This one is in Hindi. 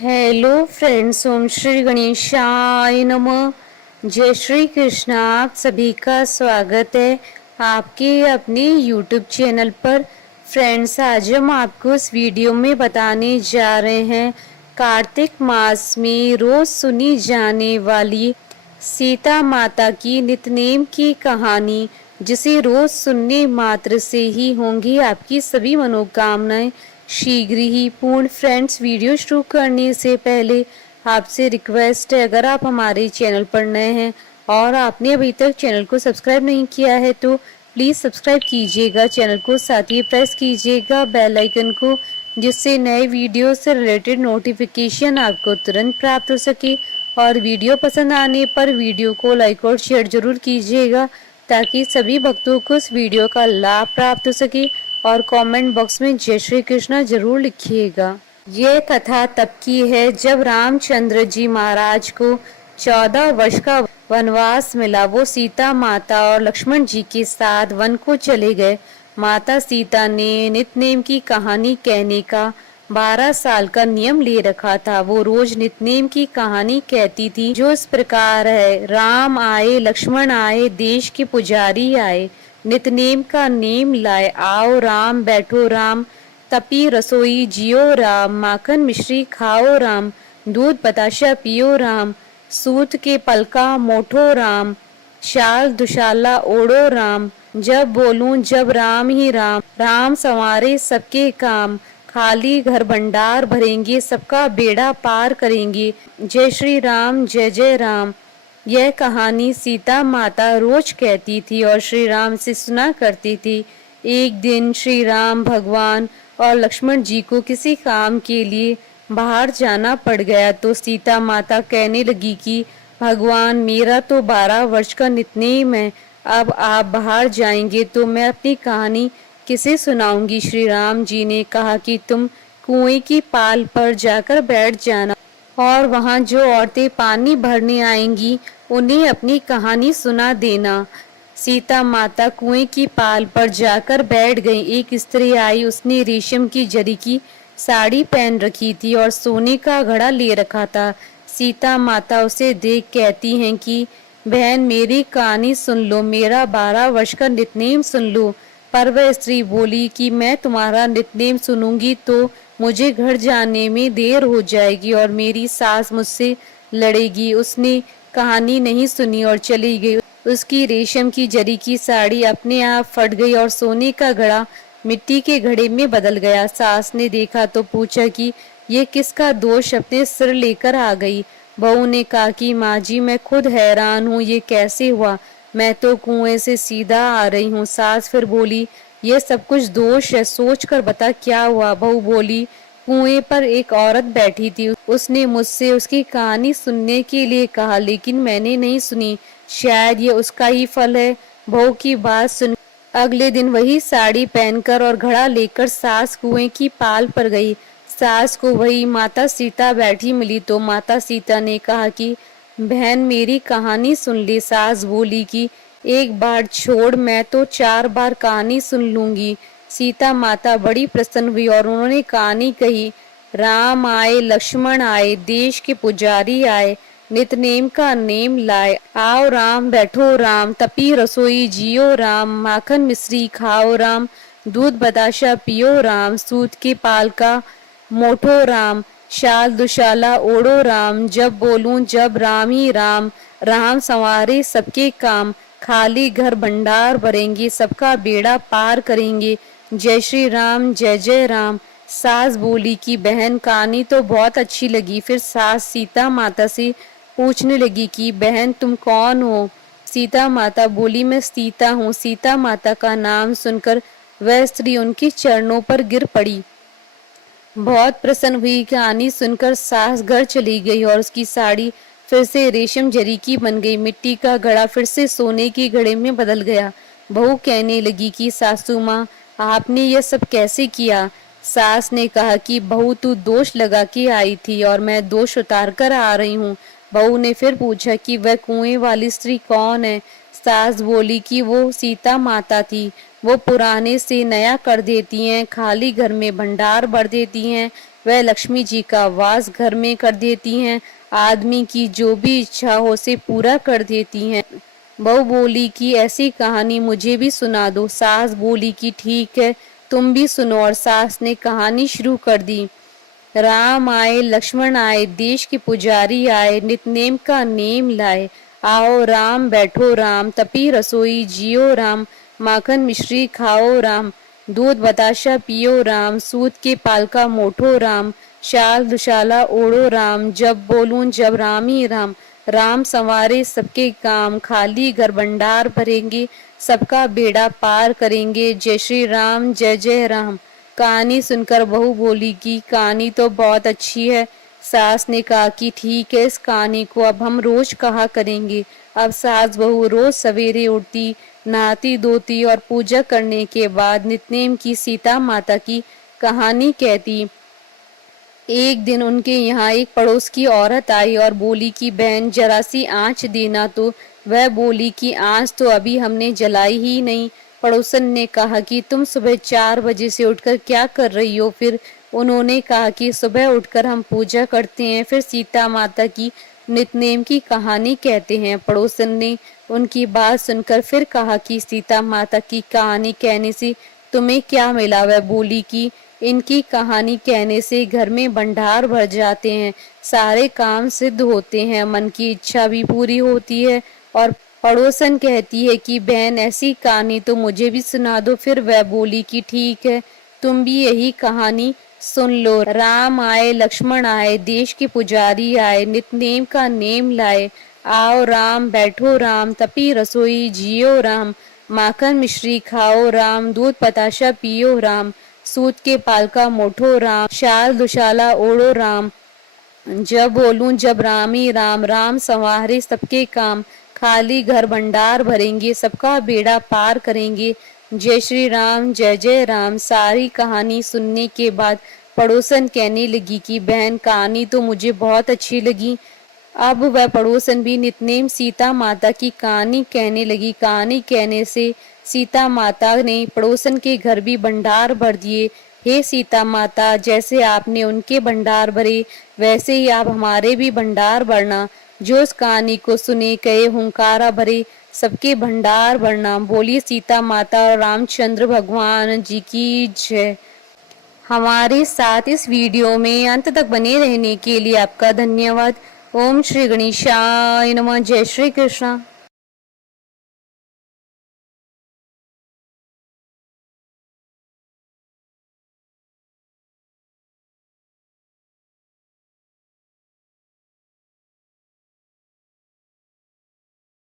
हेलो फ्रेंड्स, ओम श्री गणेशाय नमः। जय श्री कृष्ण। आप सभी का स्वागत है आपके अपने यूट्यूब चैनल पर। फ्रेंड्स, आज हम आपको इस वीडियो में बताने जा रहे हैं कार्तिक मास में रोज सुनी जाने वाली सीता माता की नितनेम की कहानी, जिसे रोज सुनने मात्र से ही होंगी आपकी सभी मनोकामनाएं शीघ्र ही पूर्ण। फ्रेंड्स, वीडियो शुरू करने से पहले आपसे रिक्वेस्ट है, अगर आप हमारे चैनल पर नए हैं और आपने अभी तक चैनल को सब्सक्राइब नहीं किया है तो प्लीज़ सब्सक्राइब कीजिएगा चैनल को, साथ ही प्रेस कीजिएगा बेल आइकन को, जिससे नए वीडियो से रिलेटेड नोटिफिकेशन आपको तुरंत प्राप्त हो सके। और वीडियो पसंद आने पर वीडियो को लाइक और शेयर जरूर कीजिएगा, ताकि सभी भक्तों को इस वीडियो का लाभ प्राप्त हो सके। और कमेंट बॉक्स में जय श्री कृष्णा जरूर लिखिएगा। यह कथा तब की है जब रामचंद्र जी महाराज को 14 वर्ष का वनवास मिला। वो सीता माता और लक्ष्मण जी के साथ वन को चले गए। माता सीता ने नितनेम की कहानी कहने का 12 साल का नियम ले रखा था। वो रोज नितनेम की कहानी कहती थी, जो इस प्रकार है। राम आए, लक्ष्मण आए, देश के पुजारी आए, नितनेम का नेम लाए। आओ राम, बैठो राम, तपी रसोई जियो राम, माखन मिश्री खाओ राम, दूध बताशा पियो राम, सूत के पलका मोठो राम, शाल दुशाला ओढ़ो राम, जब बोलूं जब राम ही राम, राम संवारे सबके काम, खाली घर भंडार भरेंगे, सबका बेड़ा पार करेंगे, जय श्री राम जय जय राम। यह कहानी सीता माता रोज कहती थी और श्री राम से सुना करती थी। एक दिन श्री राम भगवान और लक्ष्मण जी को किसी काम के लिए बाहर जाना पड़ गया, तो सीता माता कहने लगी कि भगवान, मेरा तो 12 वर्ष का नितनेम है, अब आप बाहर जाएंगे तो मैं अपनी कहानी किसे सुनाऊंगी। श्री राम जी ने कहा कि तुम कुएं की पाल पर जाकर बैठ जाना और वहां जो औरतें पानी भरने आएंगी उन्हें अपनी कहानी सुना देना। सीता माता कुएं की पाल पर जाकर बैठ गई। एक स्त्री आई, उसने रेशम की जरी की साड़ी पहन रखी थी और सोने का घड़ा ले रखा था। सीता माता उसे देख कहती हैं कि बहन, मेरी कहानी सुन लो, मेरा 12 वर्ष का नितनेम सुन लो। पर वह स्त्री बोली कि मैं तुम्हारा नितनेम सुनूंगी तो मुझे घर जाने में देर हो जाएगी और मेरी सास मुझसे लड़ेगी। उसने कहानी नहीं सुनी और चली गई। उसकी रेशम की जरी की साड़ी अपने आप फट गई और सोने का घड़ा मिट्टी के घड़े में बदल गया। सास ने देखा तो पूछा कि ये किसका दोष अपने सिर लेकर आ गई। बहू ने कहा कि माँ जी, मैं खुद हैरान हूँ, ये कैसे हुआ, मैं तो कुएं से सीधा आ रही हूँ। सास फिर बोली, ये सब कुछ दोष है, सोच कर बता क्या हुआ। बहू बोली, कुएं पर एक औरत बैठी थी, उसने मुझसे उसकी कहानी सुनने के लिए कहा, लेकिन मैंने नहीं सुनी, शायद ये उसका ही फल है। बहू की बात सुन अगले दिन वही साड़ी पहनकर और घड़ा लेकर सास कुएं की पाल पर गई। सास को वही माता सीता बैठी मिली तो माता सीता ने कहा कि बहन, मेरी कहानी सुन ले। सास बोली कि एक बार छोड़, मैं तो 4 बार कहानी सुन लूंगी। सीता माता बड़ी प्रसन्न हुई और उन्होंने कहानी कही। राम आए, लक्ष्मण आए, देश के पुजारी आए, नितनेम का नेम लाए। आओ राम, बैठो राम, तपी रसोई जियो राम, माखन मिश्री खाओ राम, दूध बताशा पियो राम, सूत के पाल का मोठो राम, शाल दुशाला ओढ़ो राम, जब बोलूं जब राम ही राम, राम संवारे सबके काम, खाली घर भंडार भरेंगे, सबका बेड़ा पार करेंगे, जय श्री राम जय जय राम। सास बोली कि बहन, कहानी तो बहुत अच्छी लगी। फिर सास सीता माता से पूछने लगी कि बहन, तुम कौन हो। सीता माता बोली, मैं सीता हूँ। सीता माता का नाम सुनकर वह स्त्री उनके चरणों पर गिर पड़ी। बहुत प्रसन्न हुई। कहानी सुनकर सास घर चली गई और उसकी साड़ी फिर से रेशम जरी की बन गई। मिट्टी का घड़ा फिर से सोने के घड़े में बदल गया। बहू कहने लगी कि सासू माँ, आपने यह सब कैसे किया। सास ने कहा कि बहू, तू दोष लगा के आई थी और मैं दोष उतार कर आ रही हूँ। बहू ने फिर पूछा कि वह कुएं वाली स्त्री कौन है। सास बोली कि वो सीता माता थी। वो पुराने से नया कर देती हैं, खाली घर में भंडार भर देती हैं, वह लक्ष्मी जी का वास घर में कर देती हैं। आदमी की जो भी इच्छा हो उसे पूरा कर देती हैं। बहू बोली कि ऐसी कहानी मुझे भी सुना दो। सास बोली कि ठीक है, तुम भी सुनो। और सास ने कहानी शुरू कर दी। राम आए, लक्ष्मण आए, देश के पुजारी आए, नितनेम का नेम लाए। आओ राम, बैठो राम, तपी रसोई जियो राम, माखन मिश्री खाओ राम, दूध बताशा पियो राम, सूत के पालका मोठो राम, शाल दुशाला ओढ़ो राम, जब बोलूं जब राम ही राम। राम संवारे सबके काम, खाली घर भंडार भरेंगे, सबका बेड़ा पार करेंगे। जय श्री राम, जय जय राम। कहानी सुनकर बहू बोली कि कहानी तो बहुत अच्छी है। सास ने कहा कि ठीक है, इस कहानी को अब हम रोज कहा करेंगे। अब सास बहू रोज सवेरे उठती, नहाती धोती और पूजा करने के बाद नितनेम की सीता माता की कहानी कहती। एक दिन उनके यहाँ एक पड़ोस की औरत आई और बोली कि बहन जरा सी आँच देना। तो वह बोली कि आँच तो अभी हमने जलाई ही नहीं। पड़ोसन ने कहा कि तुम सुबह 4 बजे से उठकर क्या कर रही हो? फिर उन्होंने कहा कि सुबह उठकर हम पूजा करते हैं, फिर सीता माता की नितनेम की कहानी कहते हैं। पड़ोसन ने उनकी बात सुनकर फिर कहा कि सीता माता की कहानी कहने से तुम्हें क्या मिला? वह बोली कि इनकी कहानी कहने से घर में भंडार भर जाते हैं, सारे काम सिद्ध होते हैं, मन की इच्छा भी पूरी होती है। और पड़ोसन कहती है कि बहन ऐसी कहानी तो मुझे भी सुना दो। फिर वह बोली कि ठीक है, तुम भी यही कहानी सुन लो। राम आए, लक्ष्मण आए, देश के पुजारी आए, नितनेम का नेम लाए। आओ राम, बैठो राम, तपी रसोई जियो राम, माखन मिश्री खाओ राम, दूध बताशा पियो राम, सूत के पालका मोठो राम, शाल दुशाला ओढ़ो राम, जब बोलूं जब राम ही राम। राम संवारे सबके काम, खाली घर भंडार भरेंगे, सबका बेड़ा पार करेंगे। जय श्री राम, जय जय राम। सारी कहानी सुनने के बाद पड़ोसन कहने लगी कि बहन कहानी तो मुझे बहुत अच्छी लगी। अब वह पड़ोसन भी नितनेम सीता माता की कहानी कहने लगी। कहानी कहने से सीता माता ने पड़ोसन के घर भी भंडार भर दिए। हे सीता माता, जैसे आपने उनके भंडार भरे वैसे ही आप हमारे भी भंडार भरना। जो इस कहानी को सुने कहे हुंकारा भरे सबके भंडार भरना। बोलिए सीता माता और रामचंद्र भगवान जी की जय। हमारे साथ इस वीडियो में अंत तक बने रहने के लिए आपका धन्यवाद। ओम श्री गणेशाय नमः। जय श्री कृष्ण।